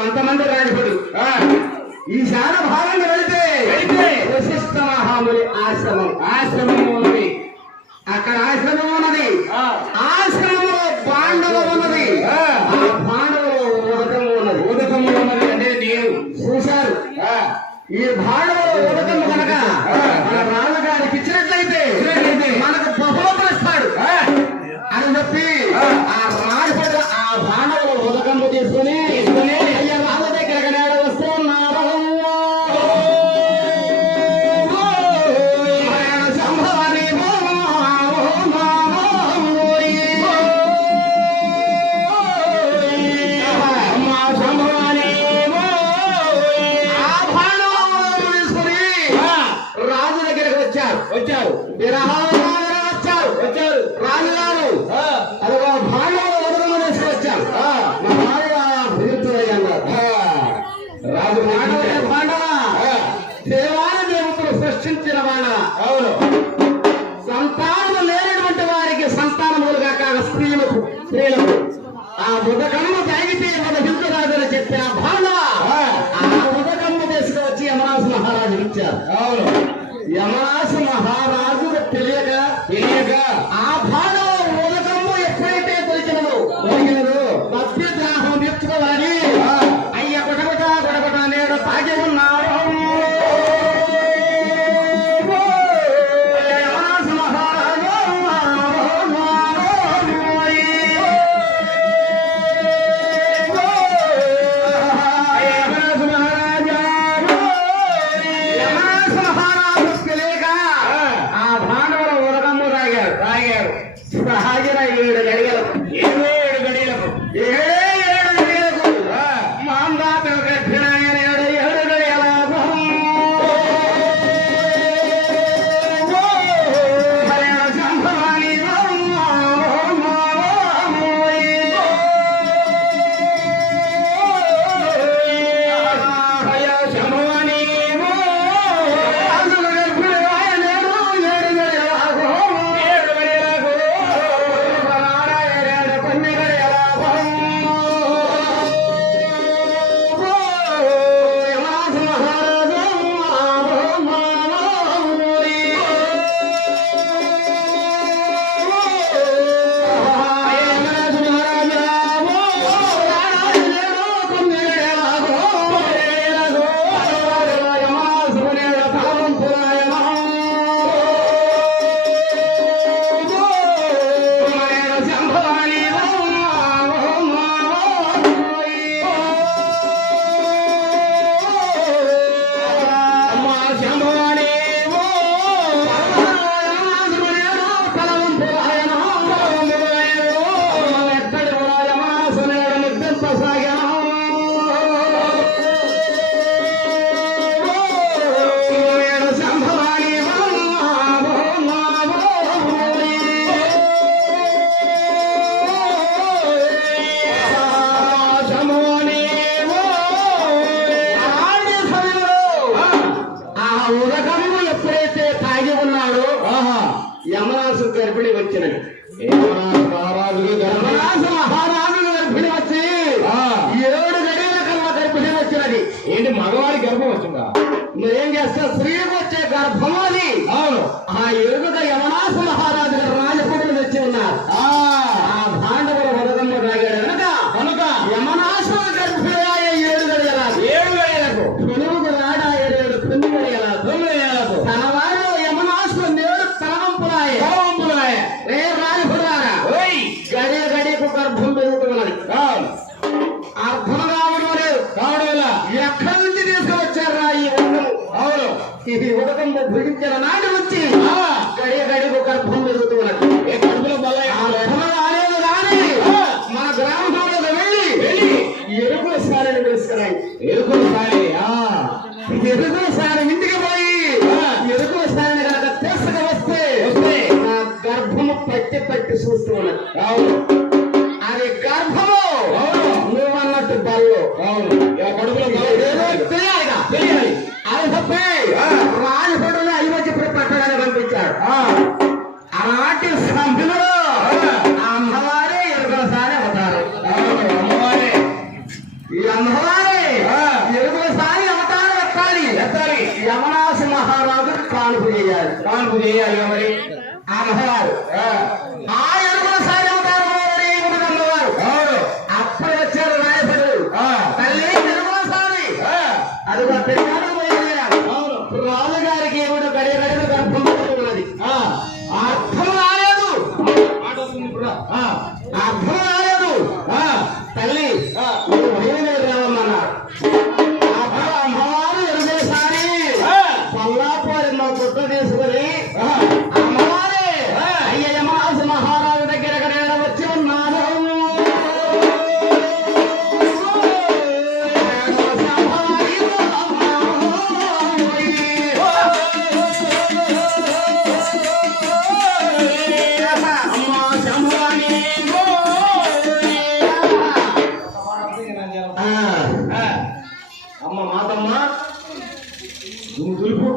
కొంతమంది రాజుడు ఈ శాల భాగంగా వెళితే వశిష్ఠ మహాముని ఆశ్రమం ఉన్నది. అక్కడ ఆశ్రమం ఉన్నది. ఆశ్రమంలో పాండవం ఉన్నది. ఆ పాండవులో ఉదకము ఉన్నది అంటే నేను చూశారు. ఈ పాండవులో ఉదకము కనుక మన రాజుగారికి ఇచ్చినట్లయితే మనకు బహుమతిస్తాడు అని చెప్పి ఆ రాజుడు ఆ పాండవులో ఉదకము తీసుకుని అయ్యా వాళ్ళ దగ్గర నేడ వస్తున్నారు. వచ్చారు రాజుగారు అదిగో భార్యలు వదలమనేసి వచ్చారు. మా భార్య రాజు పాండవ దేవాల దేవతలు సృష్టించిన వాడవ. అవును, సంతానం లేనటువంటి వారికి సంతానములుగా కాక స్త్రీలకు ఆ ఉదకమ్మ తాగితే మన హిందురాజులు చెప్పిన భార్య ఆ ఉదకమ్మ తీసుకువచ్చి యమరాజు మహారాజు ఇచ్చారు. అవును, యమరాజు మహారాజు తెలియక ఆ భాగం ఉదకము ఎప్పుడైతే దొరికినదో భక్తిద్రాహం నేర్చుకోవాలి. అయ్య కొటకొట నేడు తాగి ఉన్నారు. యమరాజు మహారాజు హాజరా 7 గడియలకు మాందాత గర్భిణాయన 7 గడియలకు సంభవాని యమరాజు గర్భిణి వచ్చినది. మహారాజు గర్భిణి వచ్చి 7 గడియల కల్లా గర్భిణి వచ్చినది. ఏంటి మగవారి గర్భం వచ్చిందా? మరేం చేస్తా స్త్రీకి వచ్చే గర్భం అది. అవును, ఆ ఎరుగుగా యమరాజు మహారాజు గారు రాజపుడులు తెచ్చి ఉన్నారు. ఆ భాండవుల వదగమ్మ తాగాడు కనుక యమరాజు గర్భిణి 7 గడియలకు కొనుగు రాడా 9 గడియలకు తన వారు యమరాజు నేడు తలవంపులాయ రే రాజపురారా గడియకు గర్భం పెరుగుతున్నది. అర్థం కావడం లేదు. ఎక్కడి నుంచి తీసుకువచ్చారా ఈ ఉదకం? అవును, ఇది ఉదకం భుజించిన నాటి వచ్చి చేయాలిగా మరి అమ్మవారు ఆ ఎరువుల సాయవారు అప్పుడు వచ్చారు రాయపడు తల్లి ఎరువుల సారి అది మా పిల్లలు రాజుగారికి ఏమిటో గడియ గడియ గర్భం ఉన్నది అర్థం రాలేదు అర్థం రాలేదు తల్లి రావమ్మన్నారు అప్పుడు అమ్మవారు ఎరుగేసారి పల్లాపోరిలో గుట్టు తీసుకుని అమ్మవారే అయ్యమ్మ మహారాజు దగ్గర వచ్చి ఉన్నాను అమ్మ మాతమ్మ నువ్వు దులుపు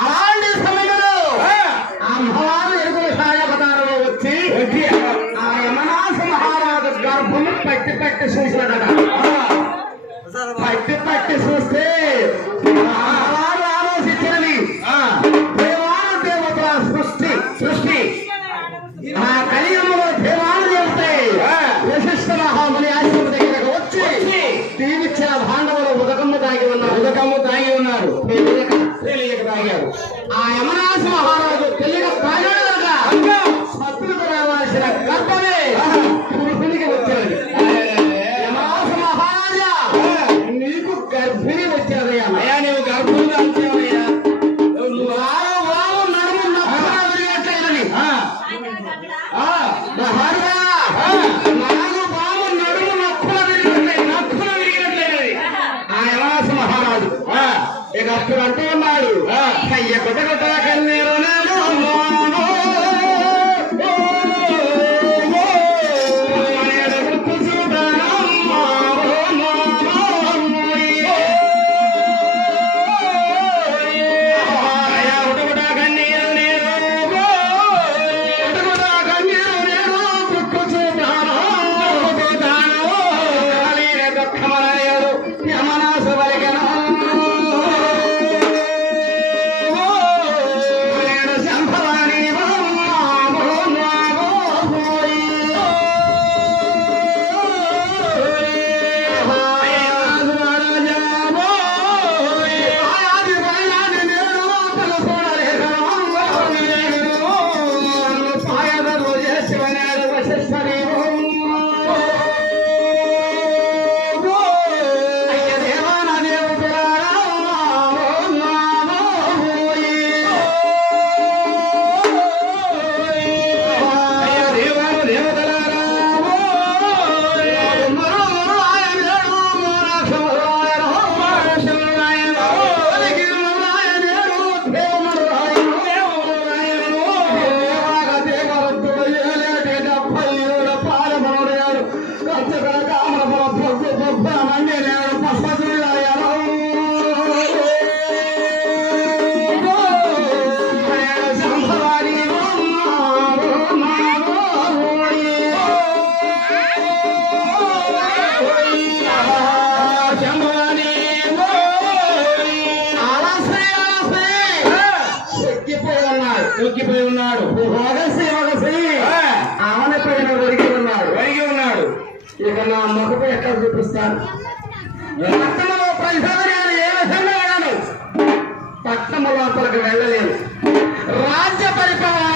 అలాంటి సమయంలో అమ్మవారు ఎరుగుల సాయపదాలలో వచ్చి ఆ యమనాథ మహారాజు గర్భము పట్టి పట్టి చూశాడట. పట్టి పట్టి చూస్తే అమ్మవారు ఆలోచించినది దేవాను దేవతల సృష్టి ఆ కలియుగంలో దేవాలు చేస్తాయి. వశిష్ఠ మహాముని ఆశ్రమ దగ్గరకు వచ్చి దీవిచ్చిన భాండవులు ఉదకమ్ము తాగి ఉన్నారు తెలియక తాగారు. ఆ యమనాథ మహారాజు తెలియక తాగాడుగా సత్తులకు రావాల్సిన గర్భమే పురుషునికి వచ్చేది. యమనాథ మహారాజా నీకు గర్భిణి వచ్చేదయ్యా. నీవు గర్భులుగా వచ్చేవయ్యా. నువ్వు వారం నడుము నొప్పుగా విరిగట్లేదని నాలుగు బాబు నడుము నొప్పులు విరిగినట్లేదని ఆ యమనాథ మహారాజు ఇక అప్పుడు అంటూ ఉన్నాడు, అయ్య కొత్త కొత్త కన్నీరు ఒకసి ఆమె పైన ఒరిగి ఉన్నాడు. ఇక నా ముఖపు ఎక్కడ చూపిస్తాను? పట్టణంలో ప్రజలు నేను ఏ విధంగా వెళ్ళను, పట్టణం లోపలికి వెళ్ళలేను. రాజ్య పరిపాలన